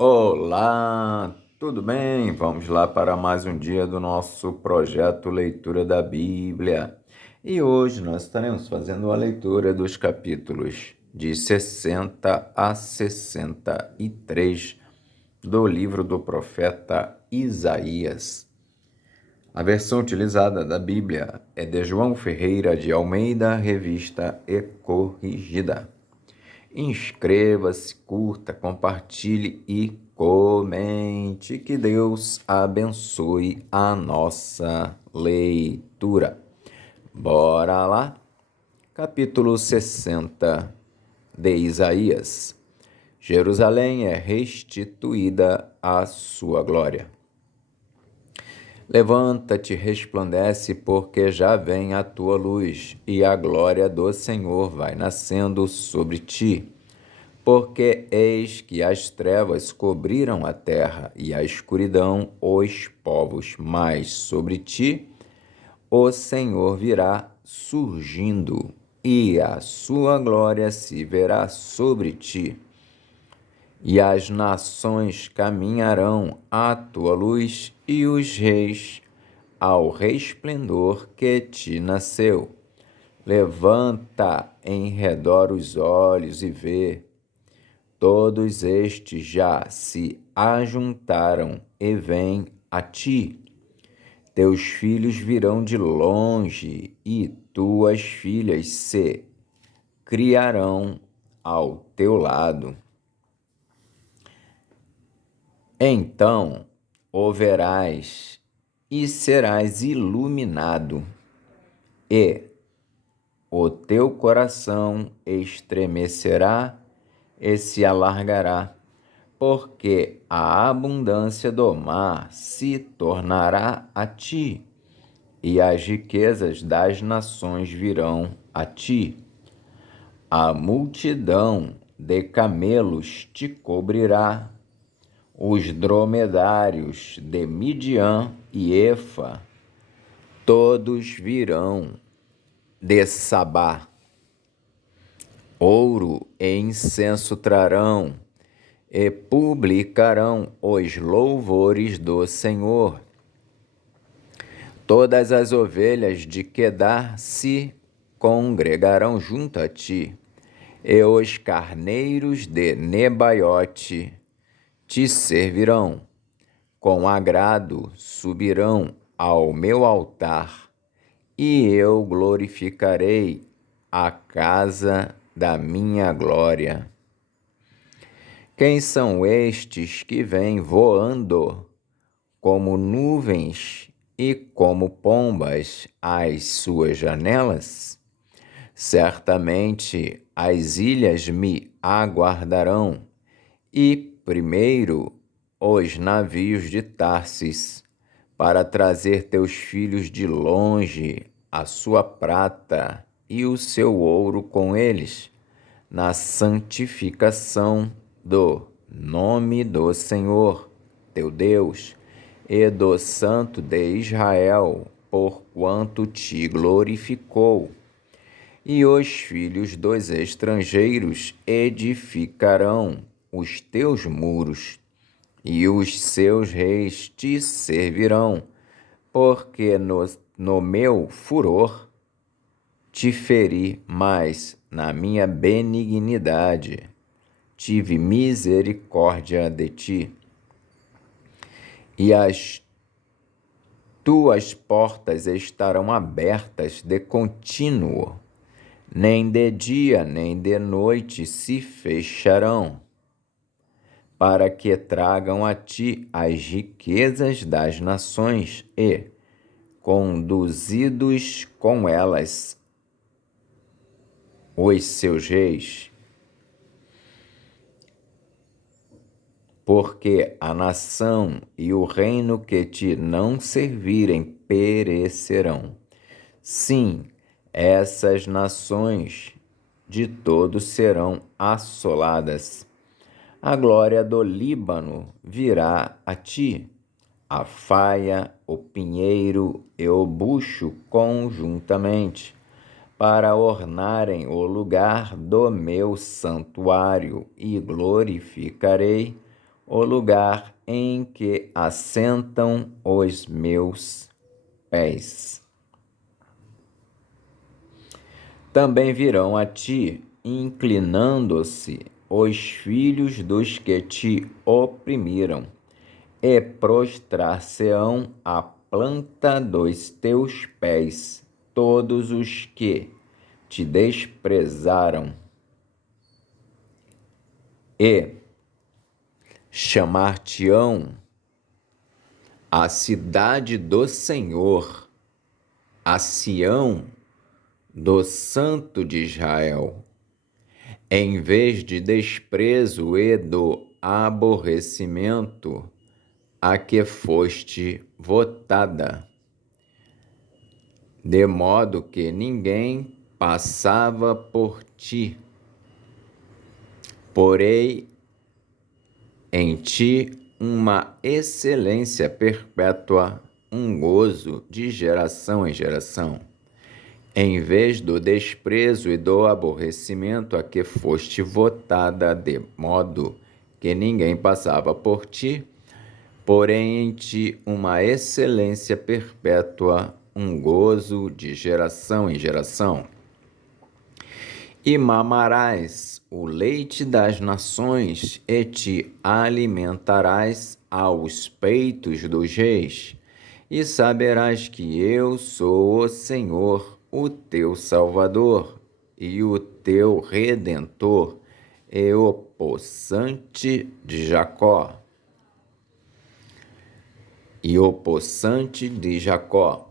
Olá, tudo bem? Vamos lá para mais um dia do nosso projeto Leitura da Bíblia. E hoje nós estaremos fazendo a leitura dos capítulos de 60 a 63 do livro do profeta Isaías. A versão utilizada da Bíblia é de João Ferreira de Almeida, revista e corrigida. Inscreva-se, curta, compartilhe e comente. Que Deus abençoe a nossa leitura. Bora lá? Capítulo 60 de Isaías. Jerusalém é restituída à sua glória. Levanta-te, resplandece, porque já vem a tua luz, e a glória do Senhor vai nascendo sobre ti. Porque eis que as trevas cobriram a terra, e a escuridão os povos, mas sobre ti o Senhor virá surgindo, e a sua glória se verá sobre ti. E as nações caminharão à tua luz, e os reis ao resplendor que te nasceu. Levanta em redor os olhos e vê. Todos estes já se ajuntaram e vêm a ti. Teus filhos virão de longe, e tuas filhas se criarão ao teu lado. Então o verás e serás iluminado, e o teu coração estremecerá e se alargará, porque a abundância do mar se tornará a ti, e as riquezas das nações virão a ti. A multidão de camelos te cobrirá, os dromedários de Midian e Efa, todos virão de Sabá. Ouro e incenso trarão, e publicarão os louvores do Senhor. Todas as ovelhas de Quedar se congregarão junto a ti, e os carneiros de Nebaiote te servirão. Com agrado subirão ao meu altar, e eu glorificarei a casa da minha glória. Quem são estes que vêm voando como nuvens e como pombas às suas janelas? Certamente as ilhas me aguardarão, e primeiro os navios de Tarsis, para trazer teus filhos de longe a sua prata e o seu ouro com eles, na santificação do nome do Senhor, teu Deus, e do Santo de Israel, porquanto te glorificou. E os filhos dos estrangeiros edificarão os teus muros, e os seus reis te servirão, porque no meu furor te feri, mas na minha benignidade tive misericórdia de ti. E as tuas portas estarão abertas de contínuo, nem de dia nem de noite se fecharão, para que tragam a ti as riquezas das nações e, conduzidos com elas, os seus reis. Porque a nação e o reino que te não servirem perecerão. Sim, essas nações de todos serão assoladas. A glória do Líbano virá a ti, a faia, o pinheiro e o bucho conjuntamente, para ornarem o lugar do meu santuário, e glorificarei o lugar em que assentam os meus pés. Também virão a ti, inclinando-se os filhos dos que te oprimiram, e prostrar-se-ão à planta dos teus pés todos os que te desprezaram, e chamar-te-ão a cidade do Senhor, a Sião do Santo de Israel. Em vez de desprezo e do aborrecimento a que foste votada, de modo que ninguém passava por ti. Porém, em ti uma excelência perpétua, um gozo de geração em geração. Em vez do desprezo e do aborrecimento a que foste votada, de modo que ninguém passava por ti, porém em ti uma excelência perpétua, um gozo de geração em geração. E mamarás o leite das nações, e te alimentarás aos peitos dos reis, e saberás que eu sou o Senhor, o teu Salvador, e o teu Redentor, e o possante de Jacó. E o possante de Jacó.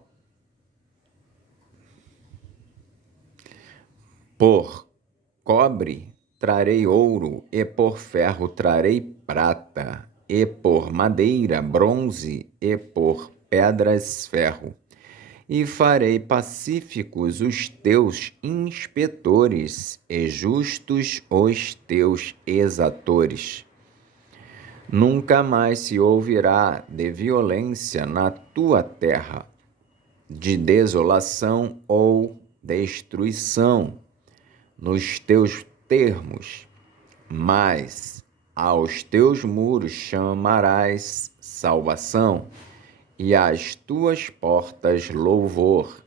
Por cobre trarei ouro, e por ferro trarei prata, e por madeira bronze, e por pedras ferro. E farei pacíficos os teus inspetores, e justos os teus exatores. Nunca mais se ouvirá de violência na tua terra, de desolação ou destruição nos teus termos, mas aos teus muros chamarás salvação, e às tuas portas louvor.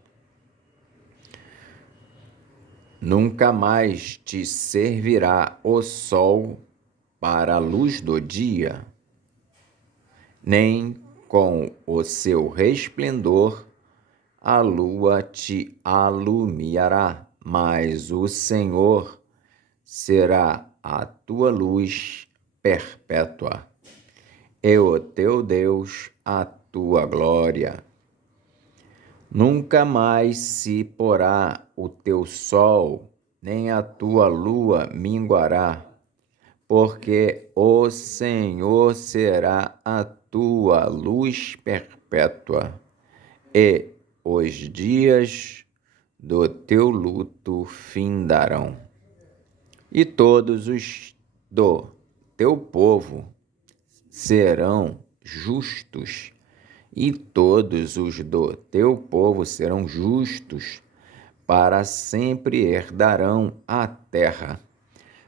Nunca mais te servirá o sol para a luz do dia, nem com o seu resplendor a lua te alumiará, mas o Senhor será a tua luz perpétua, e o teu Deus a tua glória. Nunca mais se porá o teu sol, nem a tua lua minguará, porque o Senhor será a tua luz perpétua, e os dias do teu luto findarão. E todos os do teu povo serão justos, e todos os do teu povo serão justos, para sempre herdarão a terra.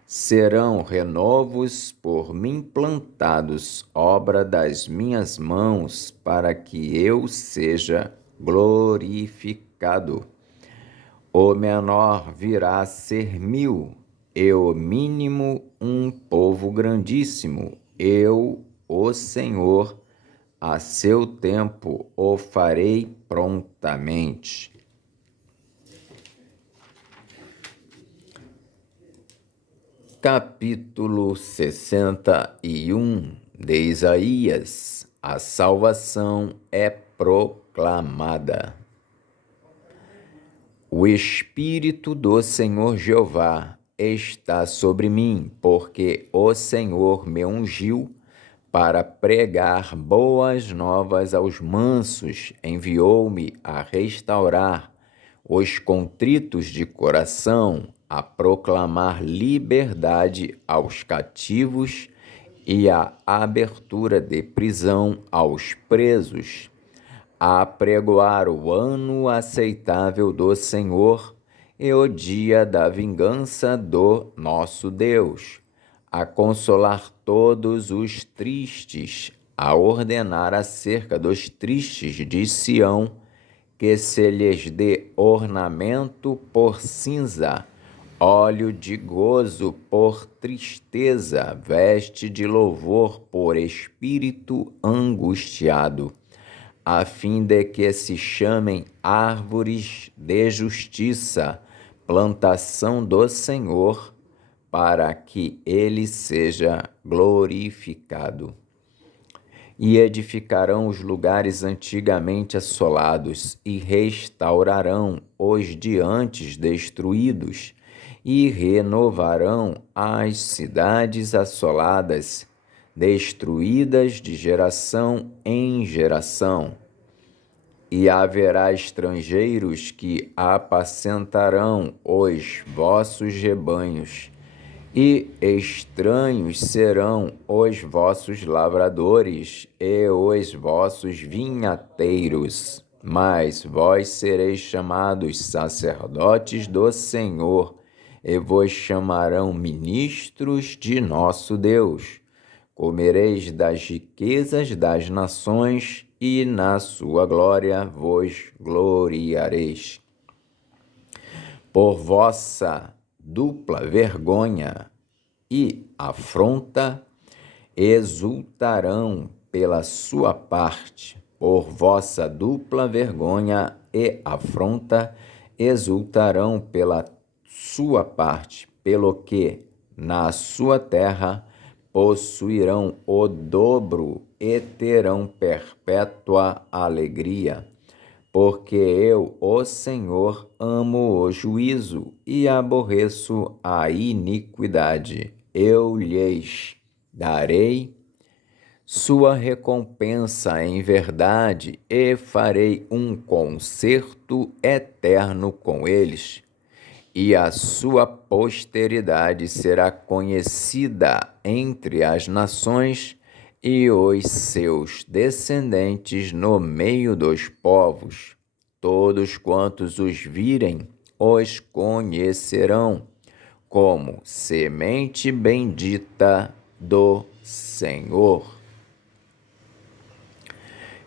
Serão renovos por mim plantados, obra das minhas mãos, para que eu seja glorificado. O menor virá a ser 1000, e o mínimo um povo grandíssimo. Eu, o Senhor, a seu tempo o farei prontamente. Capítulo 61 de Isaías. A salvação é proclamada. O Espírito do Senhor Jeová está sobre mim, porque o Senhor me ungiu para pregar boas novas aos mansos, enviou-me a restaurar os contritos de coração, a proclamar liberdade aos cativos e a abertura de prisão aos presos, a apregoar o ano aceitável do Senhor e o dia da vingança do nosso Deus, a consolar todos os tristes, a ordenar acerca dos tristes de Sião, que se lhes dê ornamento por cinza, óleo de gozo por tristeza, veste de louvor por espírito angustiado, a fim de que se chamem árvores de justiça, plantação do Senhor, para que ele seja glorificado. E edificarão os lugares antigamente assolados, e restaurarão os de antes destruídos, e renovarão as cidades assoladas, destruídas de geração em geração. E haverá estrangeiros que apacentarão os vossos rebanhos, e estranhos serão os vossos lavradores e os vossos vinhateiros. Mas vós sereis chamados sacerdotes do Senhor, e vos chamarão ministros de nosso Deus. Comereis das riquezas das nações, e na sua glória vos gloriareis. Por vossa dupla vergonha e afronta exultarão pela sua parte. Por vossa dupla vergonha e afronta exultarão pela sua parte, pelo que na sua terra possuirão o dobro e terão perpétua alegria. Porque eu, o Senhor, amo o juízo e aborreço a iniquidade. Eu lhes darei sua recompensa em verdade e farei um concerto eterno com eles. E a sua posteridade será conhecida entre as nações, e os seus descendentes no meio dos povos. Todos quantos os virem, os conhecerão como semente bendita do Senhor.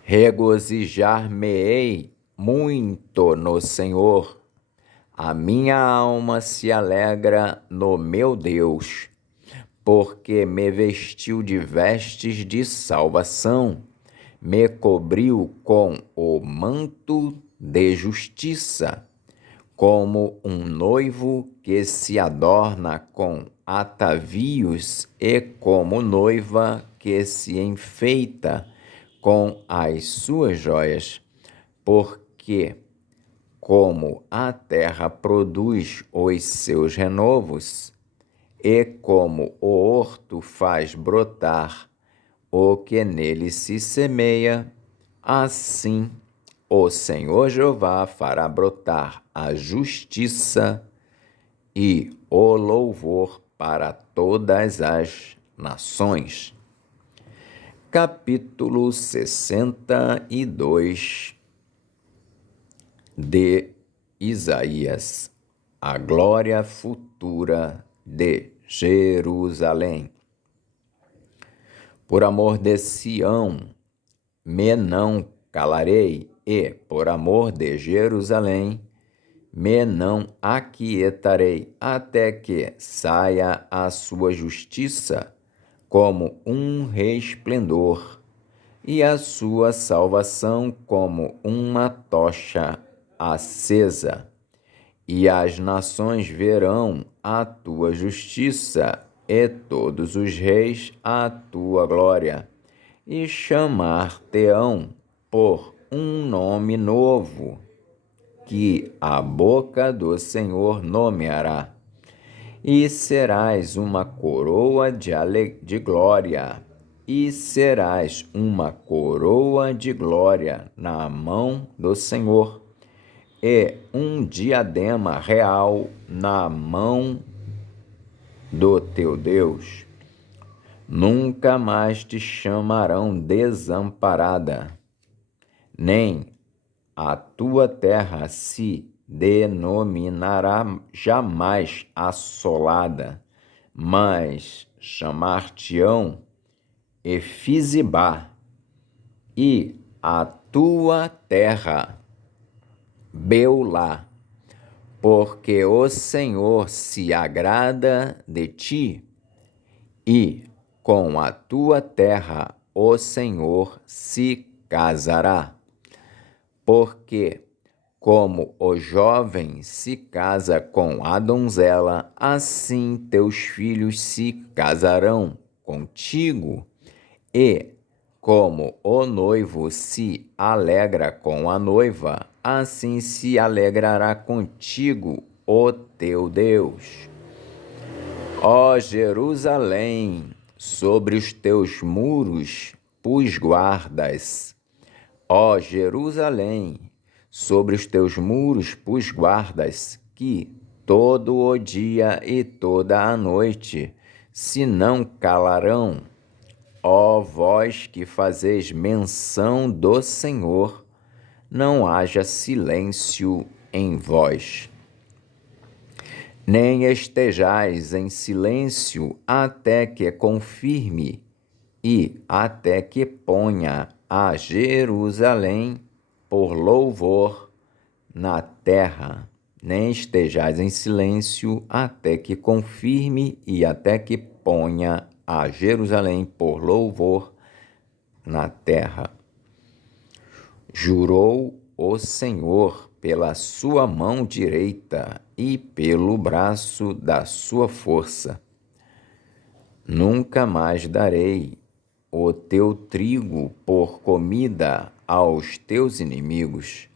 Regozijar-me-ei muito no Senhor. A minha alma se alegra no meu Deus, porque me vestiu de vestes de salvação, me cobriu com o manto de justiça, como um noivo que se adorna com atavios e como noiva que se enfeita com as suas joias, porque como a terra produz os seus renovos, e como o horto faz brotar o que nele se semeia, assim o Senhor Jeová fará brotar a justiça e o louvor para todas as nações. Capítulo 62 de Isaías. A glória futura de Jerusalém. Por amor de Sião, me não calarei, e por amor de Jerusalém, me não aquietarei, até que saia a sua justiça como um resplendor, e a sua salvação como uma tocha acesa. E as nações verão a tua justiça, e todos os reis a tua glória, e chamar-te-ão por um nome novo, que a boca do Senhor nomeará. E serás uma coroa de glória, e serás uma coroa de glória na mão do Senhor, e um diadema real na mão do teu Deus. Nunca mais te chamarão desamparada, nem a tua terra se denominará jamais assolada, mas chamar-te-ão Efizibá, e a tua terra Beulá, porque o Senhor se agrada de ti, e com a tua terra o Senhor se casará. Porque, como o jovem se casa com a donzela, assim teus filhos se casarão contigo, e como o noivo se alegra com a noiva, assim se alegrará contigo o teu Deus. Ó Jerusalém, sobre os teus muros pus guardas. Ó Jerusalém, sobre os teus muros pus guardas, que todo o dia e toda a noite se não calarão. Ó vós que fazeis menção do Senhor, não haja silêncio em vós. Nem estejais em silêncio até que confirme e até que ponha a Jerusalém por louvor na terra. Nem estejais em silêncio até que confirme e até que ponha a Jerusalém por louvor na terra. Jurou o Senhor pela sua mão direita e pelo braço da sua força: nunca mais darei o teu trigo por comida aos teus inimigos,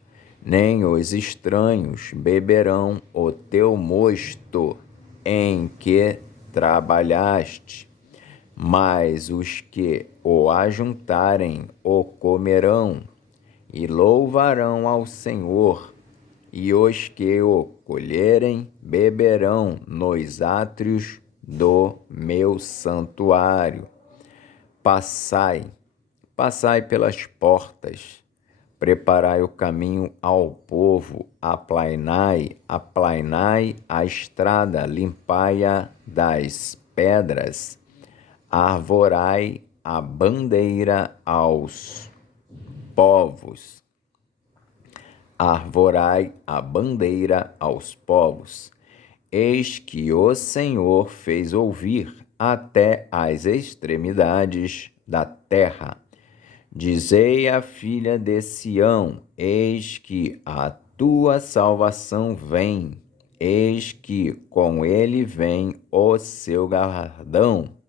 nem os estranhos beberão o teu mosto em que trabalhaste, mas os que o ajuntarem o comerão e louvarão ao Senhor, e os que o colherem beberão nos átrios do meu santuário. Passai, passai pelas portas, preparai o caminho ao povo, aplainai, aplainai a estrada, limpai-a das pedras, arvorai a bandeira aos povos. Arvorai a bandeira aos povos. Eis que o Senhor fez ouvir até as extremidades da terra. Dizei à filha de Sião: eis que a tua salvação vem, eis que com ele vem o seu galardão.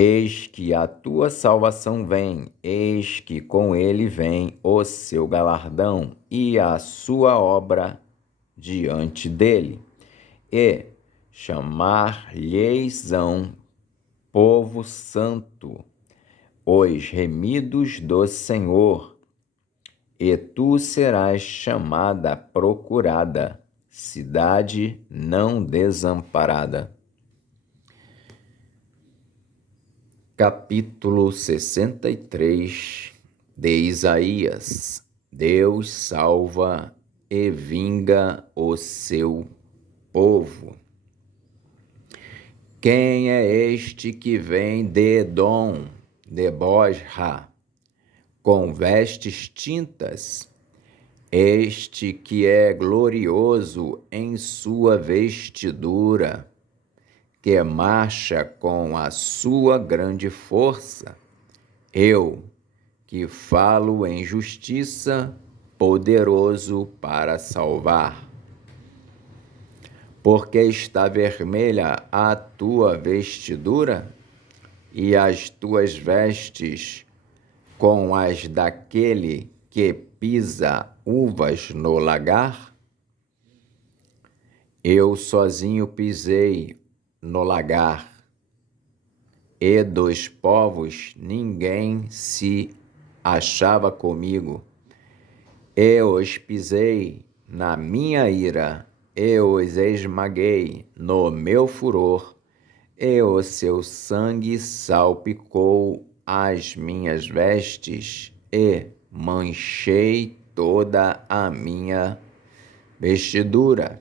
Eis que a tua salvação vem, eis que com ele vem o seu galardão e a sua obra diante dele. E chamar-lhes-ão povo santo, os remidos do Senhor, e tu serás chamada procurada, cidade não desamparada. Capítulo 63 de Isaías. Deus salva e vinga o seu povo. Quem é este que vem de Edom, de Bosra, com vestes tintas? Este que é glorioso em sua vestidura, que marcha com a sua grande força. Eu, que falo em justiça, poderoso para salvar. Porque está vermelha a tua vestidura, e as tuas vestes com as daquele que pisa uvas no lagar? Eu sozinho pisei no lagar, e dos povos ninguém se achava comigo. Eu os pisei na minha ira, eu os esmaguei no meu furor, e o seu sangue salpicou as minhas vestes, e manchei toda a minha vestidura.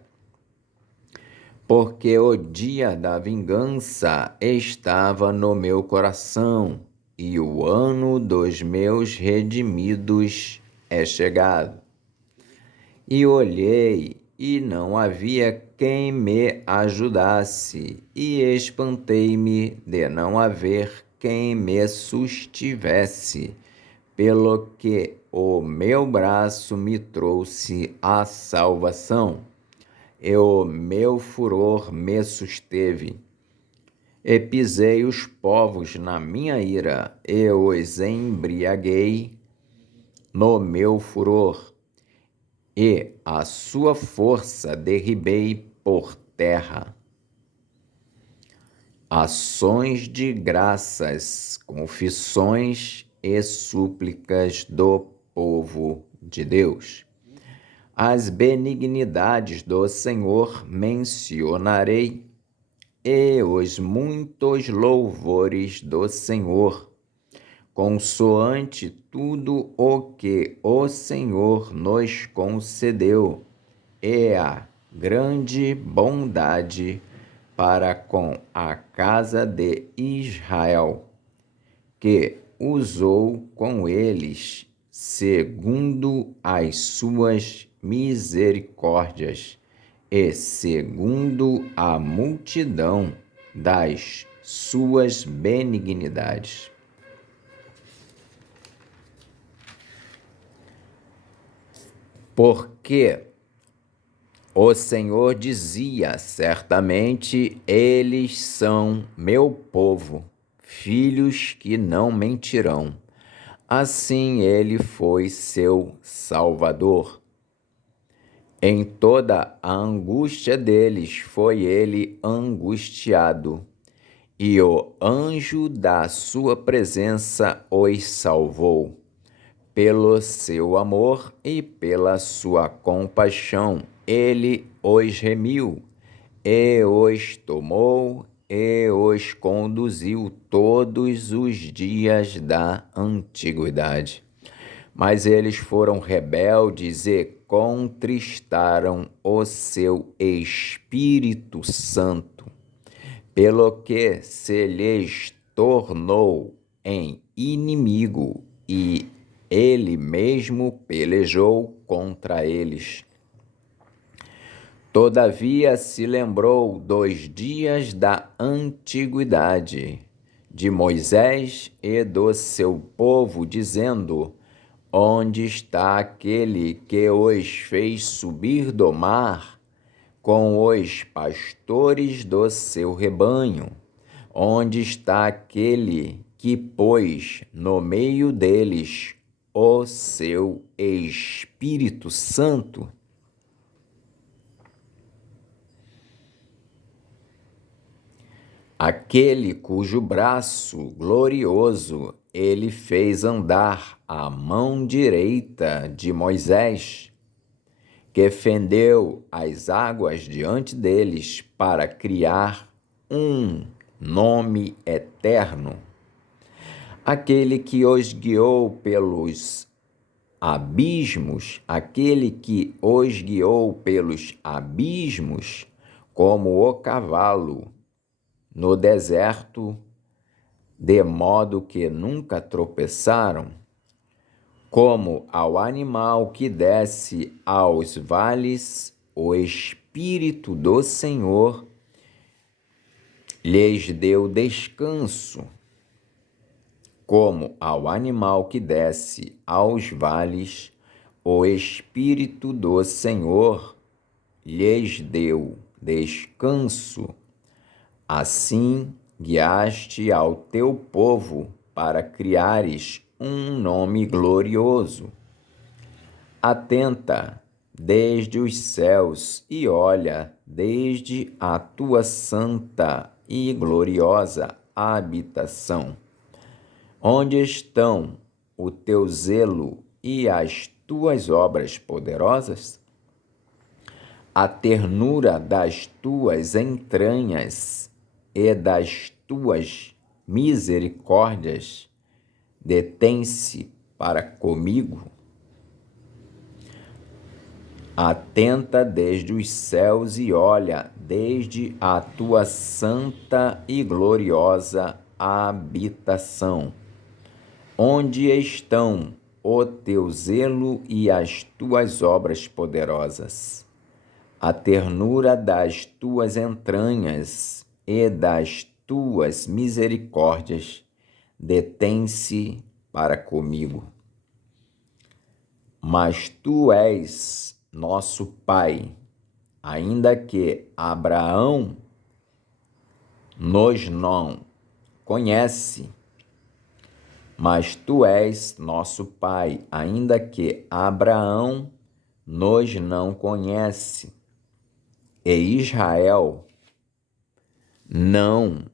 porque o dia da vingança estava no meu coração, e o ano dos meus redimidos é chegado. E olhei, e não havia quem me ajudasse, e espantei-me de não haver quem me sustivesse, pelo que o meu braço me trouxe a salvação, e o meu furor me susteve. E pisei os povos na minha ira, e os embriaguei no meu furor, e a sua força derribei por terra. Ações de graças, confissões e súplicas do povo de Deus. As benignidades do Senhor mencionarei, e os muitos louvores do Senhor, consoante tudo o que o Senhor nos concedeu, e a grande bondade para com a casa de Israel, que usou com eles segundo as suas misericórdias e segundo a multidão das suas benignidades. Porque o Senhor dizia: certamente eles são meu povo, filhos que não mentirão. Assim ele foi seu Salvador. Em toda a angústia deles foi ele angustiado, e o anjo da sua presença os salvou. Pelo seu amor e pela sua compaixão, ele os remiu, e os tomou, e os conduziu todos os dias da antiguidade. Mas eles foram rebeldes e contristaram o seu Espírito Santo, pelo que se lhes tornou em inimigo, e ele mesmo pelejou contra eles. Todavia se lembrou dos dias da antiguidade, de Moisés e do seu povo, dizendo: onde está aquele que os fez subir do mar com os pastores do seu rebanho? Onde está aquele que pôs no meio deles o seu Espírito Santo? Aquele cujo braço glorioso ele fez andar à mão direita de Moisés, que fendeu as águas diante deles para criar um nome eterno. Aquele que os guiou pelos abismos, aquele que os guiou pelos abismos, como o cavalo no deserto, de modo que nunca tropeçaram, como ao animal que desce aos vales, o Espírito do Senhor lhes deu descanso. Como ao animal que desce aos vales, o Espírito do Senhor lhes deu descanso. Assim guiaste ao teu povo para criares um nome glorioso. Atenta desde os céus e olha desde a tua santa e gloriosa habitação. Onde estão o teu zelo e as tuas obras poderosas? A ternura das tuas entranhas e das tuas misericórdias detém-se para comigo. Atenta desde os céus e olha desde a tua santa e gloriosa habitação, onde estão o teu zelo e as tuas obras poderosas. A ternura das tuas entranhas e das tuas misericórdias detém-se para comigo. Mas tu és nosso Pai, ainda que Abraão nos não conhece, mas tu és nosso Pai, ainda que Abraão nos não conhece, e Israel não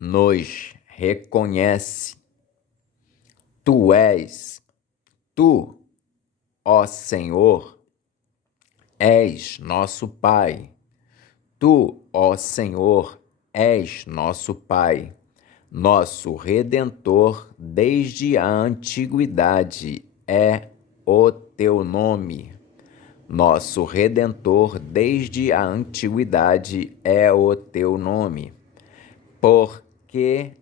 nos reconhece. Tu, ó Senhor, és nosso Pai. Tu, ó Senhor, és nosso Pai, nosso Redentor desde a antiguidade é o teu nome. Nosso Redentor desde a antiguidade é o teu nome. Porque,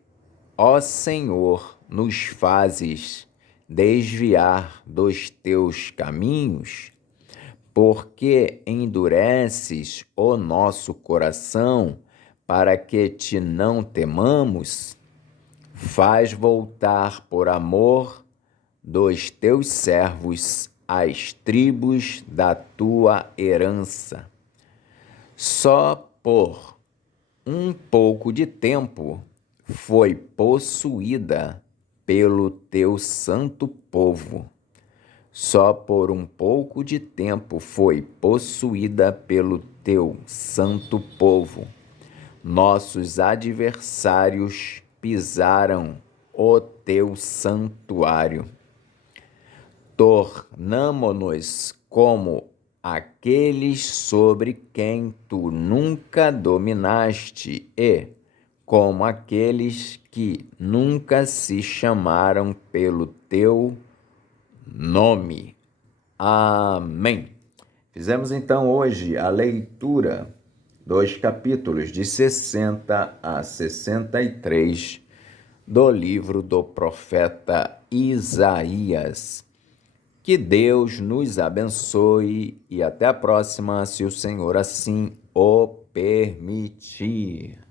ó Senhor, nos fazes desviar dos teus caminhos? Porque endureces o nosso coração para que te não temamos? Faz voltar por amor dos teus servos as tribos da tua herança. Só por um pouco de tempo foi possuída pelo teu santo povo. Só por um pouco de tempo foi possuída pelo teu santo povo. Nossos adversários pisaram o teu santuário. Tornamo-nos como aqueles sobre quem tu nunca dominaste e como aqueles que nunca se chamaram pelo teu nome. Amém. Fizemos então hoje a leitura dos capítulos de 60 a 63 do livro do profeta Isaías. Que Deus nos abençoe e até a próxima, se o Senhor assim o permitir.